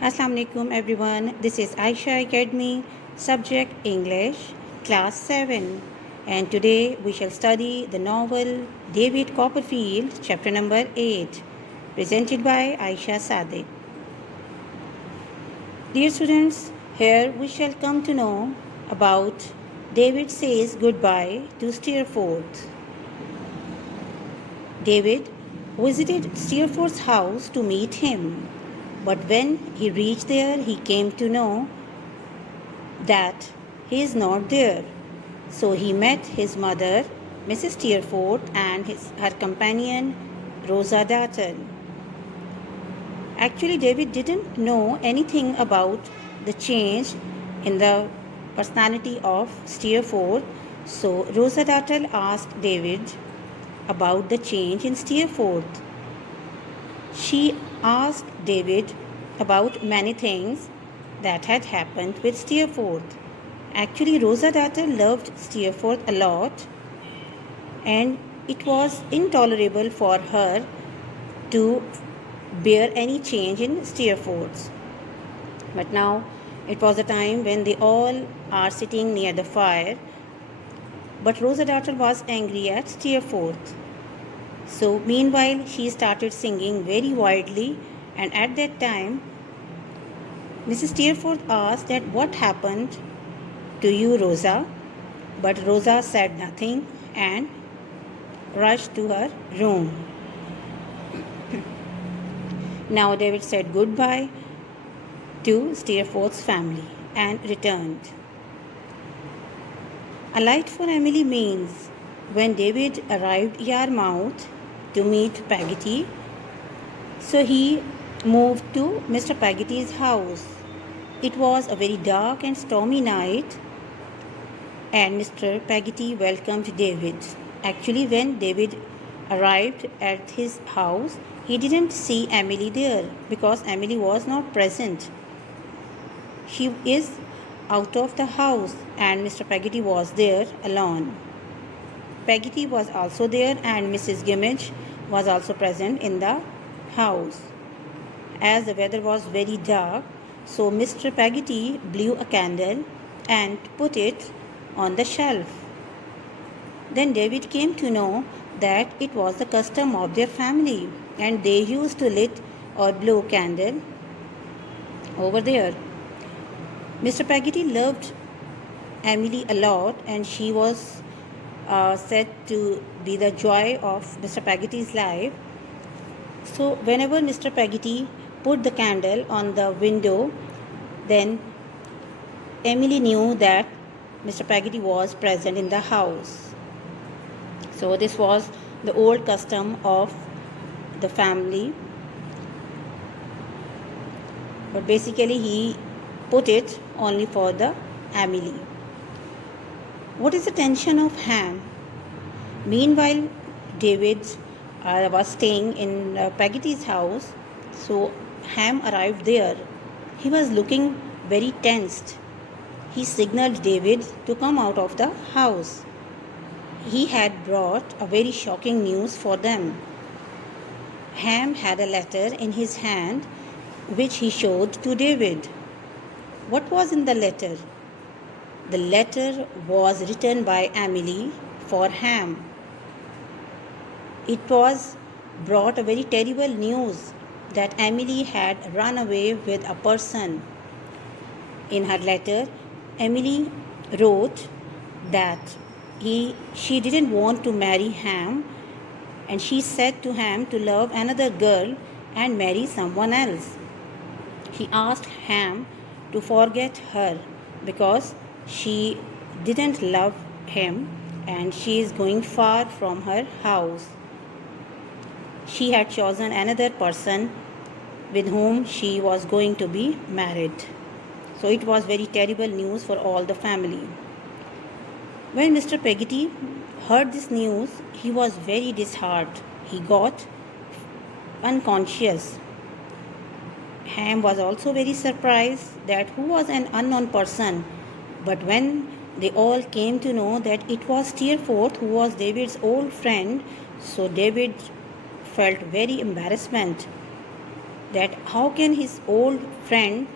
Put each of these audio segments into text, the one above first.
Assalamu alaikum everyone. This is Aisha Academy, subject English, class 7. And today we shall study the novel David Copperfield, chapter number 8, presented by Aisha Sadiq. Dear students, here we shall come to know about David says goodbye to Steerforth. David visited Steerforth's house to meet him, but when he reached there, he came to know that he is not there. So he met his mother, Mrs. Steerforth, and her companion, Rosa Dartle. Actually, David didn't know anything about the change in the personality of Steerforth, so Rosa Dartle asked David about the change in Steerforth. She asked David about many things that had happened with Steerforth. Actually, Rosa Dartle loved Steerforth a lot, and it was intolerable for her to bear any change in Steerforth. But now it was a time when they all are sitting near the fire, but Rosa Dartle was angry at Steerforth. So meanwhile she started singing very wildly, and at that time Mrs. Steerforth asked that what happened to you, Rosa? But Rosa said nothing and rushed to her room. Now David said goodbye to Steerforth's family and returned. A light for Emily means when David arrived Yarmouth to meet Peggotty, so he moved to Mr. Peggotty's house. It was a very dark and stormy night, and Mr. Peggotty welcomed David. Actually, when David arrived at his house, he didn't see Emily there because Emily was not present. She is out of the house, and Mr. Peggotty was there alone. Peggotty was also there, and Mrs. Gummidge was also present in the house. As the weather was very dark, so Mr. Peggotty blew a candle and put it on the shelf. Then David came to know that it was the custom of their family, and they used to lit or blow candle over there. Mr. Peggotty loved Emily a lot, and she was said to be the joy of Mr. Peggotty's life. So whenever Mr. Peggotty put the candle on the window, then Emily knew that Mr. Peggotty was present in the house. So this was the old custom of the family, but basically he put it only for the Emily. What is the tension of Ham? Meanwhile, David was staying in Peggotty's house, so Ham arrived there. He was looking very tensed. He signaled David to come out of the house. He had brought a very shocking news for them. Ham had a letter in his hand which he showed to David. What was in the letter? The letter was written by Emily for Ham. It was brought a very terrible news that Emily had run away with a person. In her letter, Emily wrote that she didn't want to marry Ham, and she said to Ham to love another girl and marry someone else. She asked Ham to forget her because she didn't love him and she is going far from her house. She had chosen another person with whom she was going to be married. So it was very terrible news for all the family. When Mr. Peggotty heard this news, he was very disheartened. He got unconscious. Ham was also very surprised that who was an unknown person, but when they all came to know that it was Steerforth who was David's old friend, so David felt very embarrassment. that how can his old friend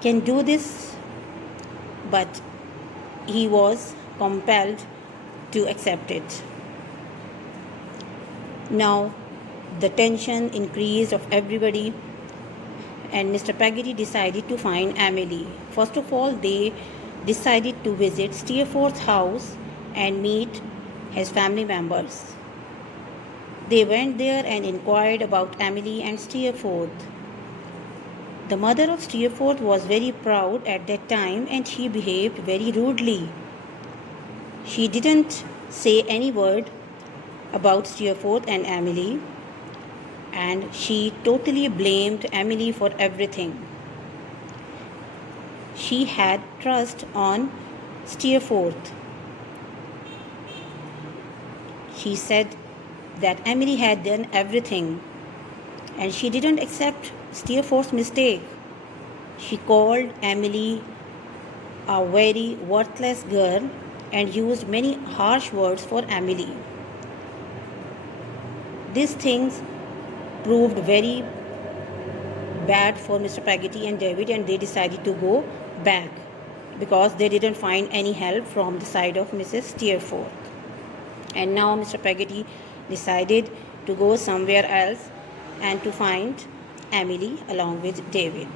can do this, but he was compelled to accept it. Now the tension increased of everybody, and Mr. Peggotty decided to find Emily. First of all, they decided to visit Steerforth's house and meet his family members. They went there and inquired about Emily and Steerforth. The mother of Steerforth was very proud at that time, and she behaved very rudely. She didn't say any word about Steerforth and Emily, and she totally blamed Emily for everything. She had trust on Steerforth. She said that Emily had done everything, and she didn't accept Steerforth's mistake. She called Emily a very worthless girl and used many harsh words for Emily. These things proved very bad for Mr. Peggotty and David, and they decided to go back because they didn't find any help from the side of Mrs. Steerforth. And now Mr. Peggotty decided to go somewhere else and to find Emily along with David.